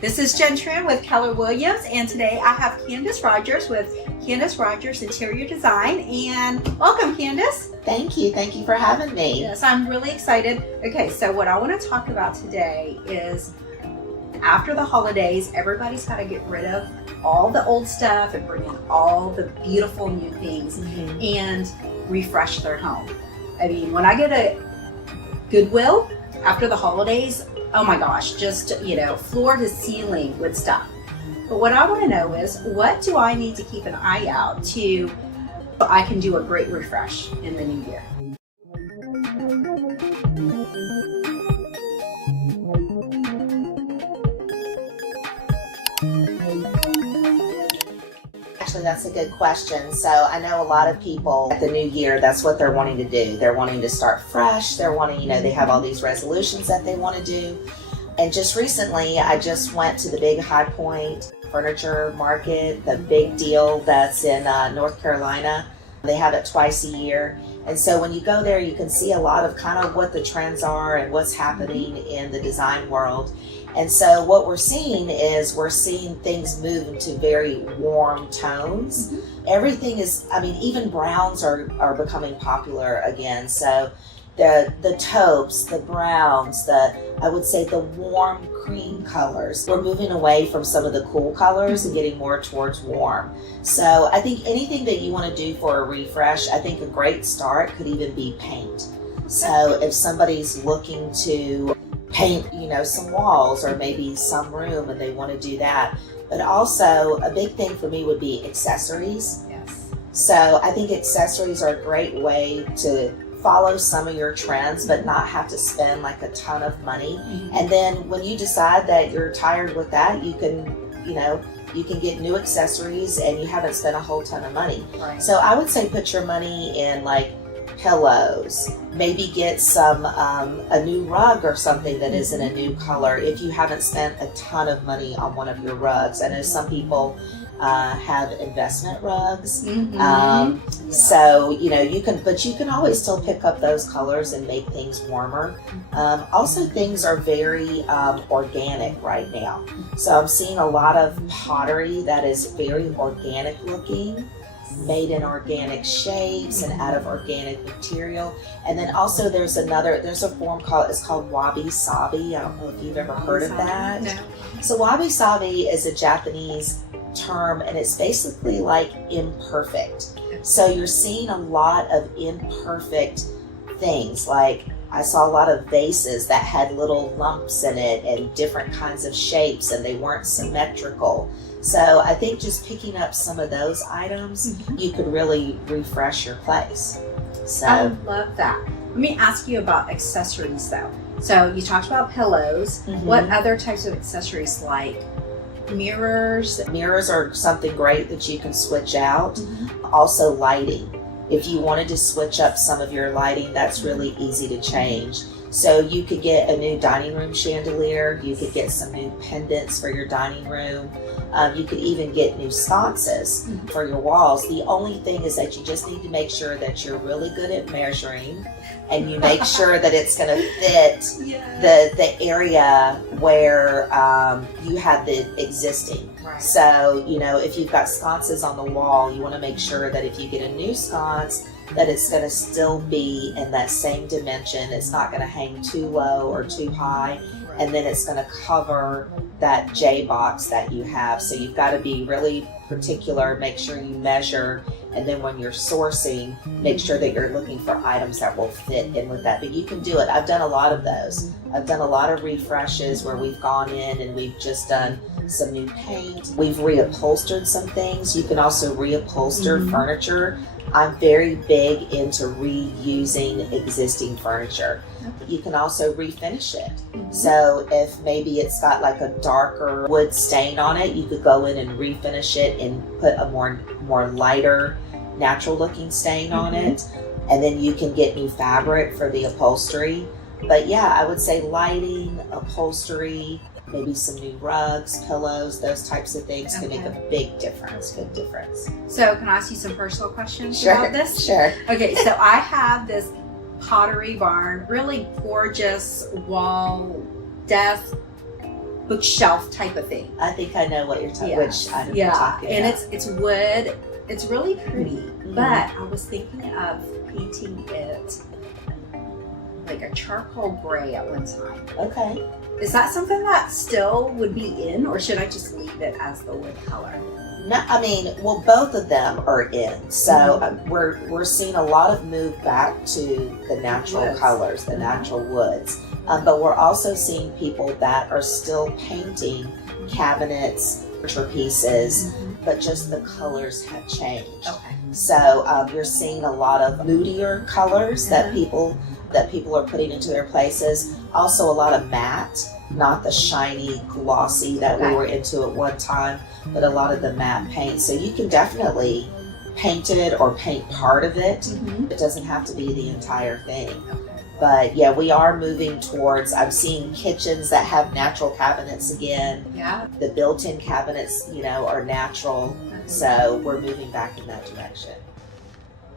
This is Tran with Keller Williams, and today I have Candice Rogers with Candice Rogers Interior Design. And welcome, Candice. Thank you for having me. Yes, I'm really excited. Okay, so what I want to talk about today is after the holidays, everybody's got to get rid of all the old stuff and bring in all the beautiful new things and refresh their home. I mean, when I get a Goodwill after the holidays, oh my gosh, just, floor to ceiling with stuff. But what I want to know is, what do I need to keep an eye out so I can do a great refresh in the new year? Actually, that's a good question. So I know a lot of people at the new year, that's what they're wanting to do. They're wanting to start fresh. They're wanting, they have all these resolutions that they want to do. And just recently, I just went to the big High Point furniture market, the big deal that's in North Carolina. They have it twice a year. And so when you go there, you can see a lot of kind of what the trends are and what's happening in the design world. And so what we're seeing is things move into very warm tones. Everything is, even browns are becoming popular again. So the taupes, the browns, I would say the warm cream colors. We're moving away from some of the cool colors and getting more towards warm. So I think anything that you want to do for a refresh, I think a great start could even be paint. So if somebody's looking to paint, some walls or maybe some room and they want to do that. But also a big thing for me would be accessories. Yes. So I think accessories are a great way to follow some of your trends but not have to spend like a ton of money. And then when you decide that you're tired with that, you can get new accessories and you haven't spent a whole ton of money. Right. So I would say put your money in like pillows, maybe get some a new rug or something that is in a new color if you haven't spent a ton of money on one of your rugs. I know some people have investment rugs. So you can always still pick up those colors and make things warmer. Also, things are very organic right now. So I'm seeing a lot of pottery that is very organic looking, made in organic shapes and out of organic material. And then also there's a form called wabi sabi. I don't know if you've ever heard of that. No. So wabi sabi is a Japanese term and it's basically like imperfect. So you're seeing a lot of imperfect things. Like I saw a lot of vases that had little lumps in it and different kinds of shapes and they weren't symmetrical. So I think just picking up some of those items, you could really refresh your place. So I love that. Let me ask you about accessories though. So you talked about pillows. What other types of accessories, like mirrors? Mirrors are something great that you can switch out. Also lighting. If you wanted to switch up some of your lighting, that's really easy to change. So you could get a new dining room chandelier, you could get some new pendants for your dining room, you could even get new sconces for your walls. The only thing is that you just need to make sure that you're really good at measuring and you make sure that it's going to fit the area where you have the existing. Right. So, if you've got sconces on the wall, you want to make sure that if you get a new sconce, that it's going to still be in that same dimension. It's not going to hang too low or too high. And then it's going to cover that J box that you have. So you've got to be really particular, make sure you measure, and then when you're sourcing, make sure that you're looking for items that will fit in with that. But you can do it. I've done a lot of those. I've done a lot of refreshes where we've gone in and we've just done some new paint. We've reupholstered some things. You can also reupholster furniture. I'm very big into reusing existing furniture. You can also refinish it. So if maybe it's got like a darker wood stain on it, you could go in and refinish it and put a more lighter, natural looking stain on it. And then you can get new fabric for the upholstery. But yeah, I would say lighting, upholstery, maybe some new rugs, pillows, those types of things can make a big difference. So can I ask you some personal questions about this? Sure. Okay, so I have this Pottery Barn, really gorgeous wall desk bookshelf type of thing. I think I know what you're talking. Yeah. Which item you're talking and about. it's wood. It's really pretty, but I was thinking of painting it like a charcoal gray at one time. Okay. Is that something that still would be in, or should I just leave it as the wood color? No, I mean, well, both of them are in. So we're seeing a lot of move back to the natural Woods. colors, the natural woods. But we're also seeing people that are still painting cabinets, furniture pieces, but just the colors have changed. Okay. So you're seeing a lot of moodier colors that people are putting into their places. Also a lot of matte, not the shiny glossy that we were into at one time, but a lot of the matte paint. So you can definitely paint it or paint part of it. It doesn't have to be the entire thing. But yeah, we are moving towards, I'm seeing kitchens that have natural cabinets again. Yeah. The built-in cabinets, are natural. So we're moving back in that direction.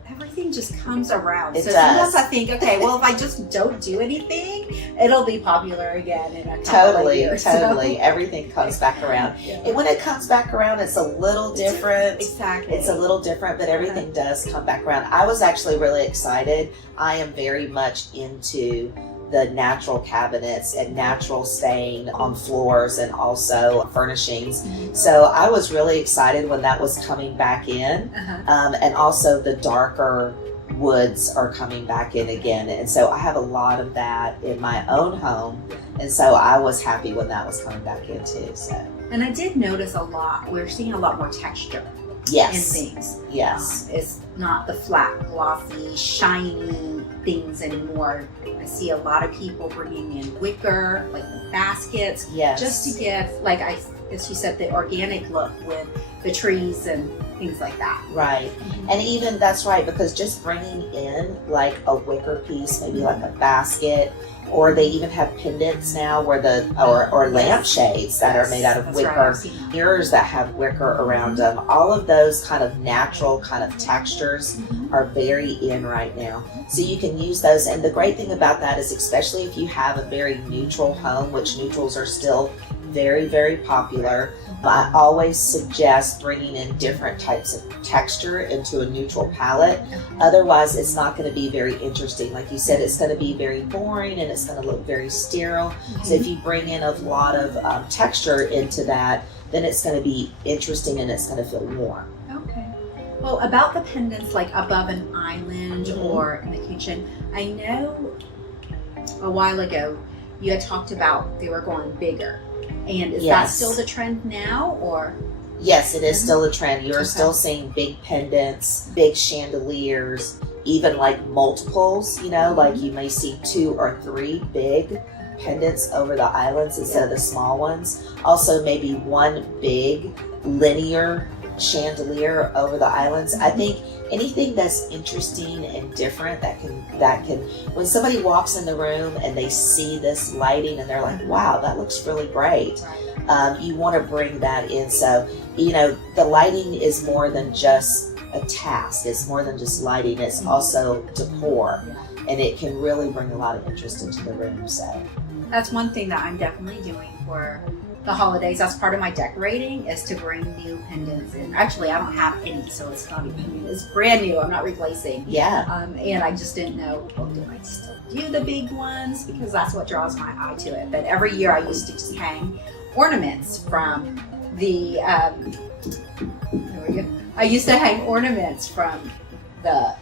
Everything just comes around. It so does. sometimes I think, okay, well, if I just don't do anything, it'll be popular again in a couple of years. Totally. Everything comes back around. Yeah. And when it comes back around, it's a little different. Exactly. It's a little different, but everything does come back around. I was actually really excited. I am very much into the natural cabinets and natural stain on floors and also furnishings. So I was really excited when that was coming back in. And also the darker woods are coming back in again. And so I have a lot of that in my own home. And so I was happy when that was coming back in too. So. And I did notice we're seeing a lot more texture in things. Yes. It's not the flat, glossy, shiny things anymore. I see a lot of people bringing in wicker, like the baskets, just to give, as you said, the organic look with the trees and things like that. Right. And even that's right, because just bringing in like a wicker piece, maybe like a basket, or they even have pendants now where or lampshades that are made out of wicker, mirrors that have wicker around them. All of those kind of natural kind of textures are very in right now. So you can use those. And the great thing about that is, especially if you have a very neutral home, which neutrals are still very, very popular, I always suggest bringing in different types of texture into a neutral palette. Otherwise, it's not going to be very interesting. Like you said, it's going to be very boring and it's going to look very sterile. So if you bring in a lot of texture into that, then it's going to be interesting and it's going to feel warm. Okay. Well, about the pendants, like above an island or in the kitchen, I know a while ago you had talked about they were going bigger. And is that still the trend now, or? Yes, it is still a trend. You're still seeing big pendants, big chandeliers, even like multiples, like you may see 2 or 3 big pendants over the islands instead of the small ones. Also maybe one big linear chandelier over the islands. I think anything that's interesting and different that can when somebody walks in the room and they see this lighting and they're like, wow, that looks really great. You want to bring that in. So, the lighting is more than just a task. It's more than just lighting. It's also decor, and it can really bring a lot of interest into the room. So that's one thing that I'm definitely doing for the holidays. That's part of my decorating, is to bring new pendants in. Actually, I don't have any, so it's not even, it's brand new. I'm not replacing. And I just didn't know, do I still do the big ones? Because that's what draws my eye to it. But every year I used to just hang ornaments from the, I used to hang ornaments from the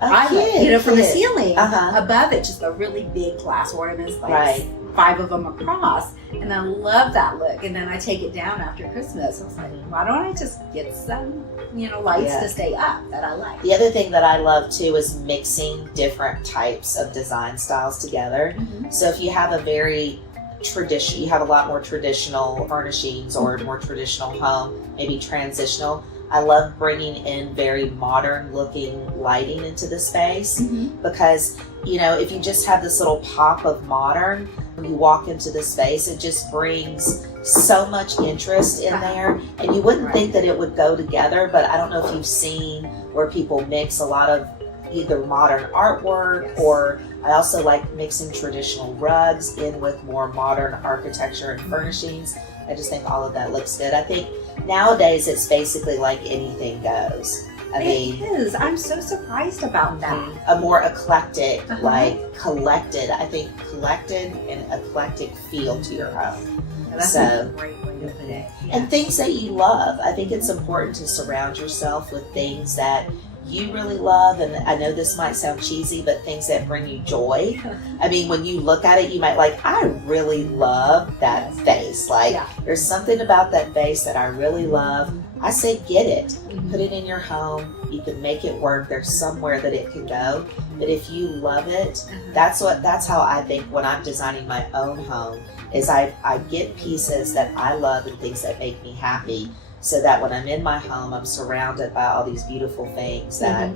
island, from the ceiling above it, just the really big glass ornaments, like 5 of them across, and I love that look. And then I take it down after Christmas. I was like, why don't I just get some, lights to stay up that I like? The other thing that I love too is mixing different types of design styles together. So if you have you have a lot more traditional furnishings or more traditional home, maybe transitional. I love bringing in very modern looking lighting into the space because, if you just have this little pop of modern, when you walk into the space, it just brings so much interest in there. And you wouldn't think that it would go together, but I don't know if you've seen where people mix a lot of either modern artwork, Yes. or I also like mixing traditional rugs in with more modern architecture and furnishings. I just think all of that looks good. I think nowadays it's basically like anything goes. I mean, it is. I'm so surprised about that. a more eclectic, Uh-huh. like collected, I think collected and eclectic feel to your home. That's So- a great way to put it. And things that you love. I think it's important to surround yourself with things that you really love. And I know this might sound cheesy, but things that bring you joy. I mean, when you look at it, you might like, I really love that vase. Like, Yeah. there's something about that vase that I really love. I say, get it. Mhm. Put it in your home. You can make it work. There's somewhere that it can go. But if you love it, that's how I think when I'm designing my own home, is I get pieces that I love and things that make me happy, so that when I'm in my home, I'm surrounded by all these beautiful things that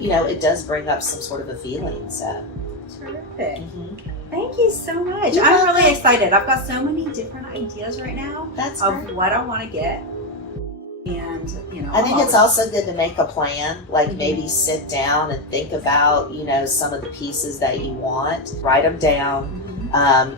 it does bring up some sort of a feeling. So Terrific. Thank you so much. You're I'm really welcome. excited. I've got so many different ideas right now that's of great. what I want to get. And, I think it's also good to make a plan, like Mhm. maybe sit down and think about, some of the pieces that you want, write them down.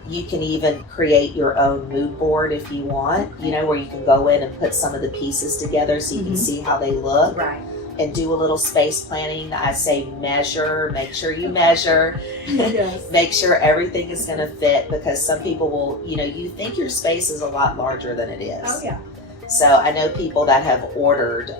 You can even create your own mood board if you want, where you can go in and put some of the pieces together so you can Mhm. see how they look, Right. and do a little space planning. I say measure, make sure you measure, Yes. make sure everything is going to fit, because some people will, you think your space is a lot larger than it is. Oh, yeah. So I know people that have ordered,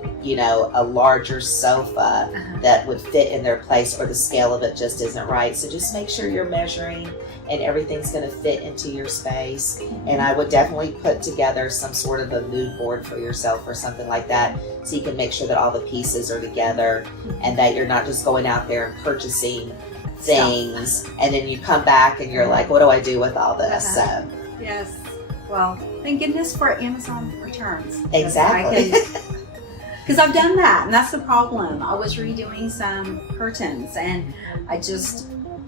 a larger sofa that would fit in their place, or the scale of it just isn't right. So just make sure you're measuring and everything's going to fit into your space. And I would definitely put together some sort of a mood board for yourself or something like that, so you can make sure that all the pieces are together and that you're not just going out there and purchasing things and then you come back and you're like, what do I do with all this? So Yes. Well, thank goodness for Amazon returns. exactly. Because I've done that, and that's the problem. I was redoing some curtains, and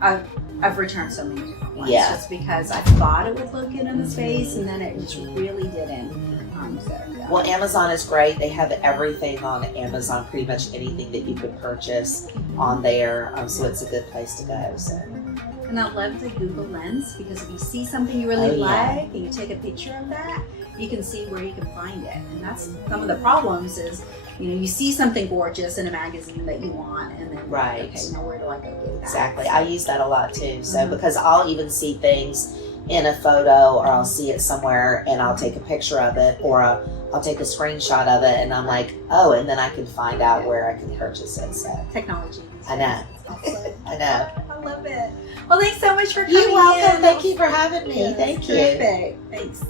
I've returned so many different ones. Yeah. Just because I thought it would look good in the space, and then it just really didn't. Yeah. Well, Amazon is great. They have everything on Amazon, pretty much anything that you could purchase on there. So it's a good place to go. So. And I love the Google Lens, because if you see something you really like and you take a picture of that, you can see where you can find it. And that's some of the problems is, you see something gorgeous in a magazine that you want, and then Right. okay, now where do I go get that? Exactly. I use that a lot too. So because I'll even see things in a photo, or I'll see it somewhere and I'll take a picture of it, or I'll take a screenshot of it, and I'm like, oh, and then I can find out where I can purchase it. So Technology. I know. Awesome. I know. I love it. Well, thanks so much for coming You're welcome. in. Thank you for having me. Yes, Thank you. Terrific. Thanks.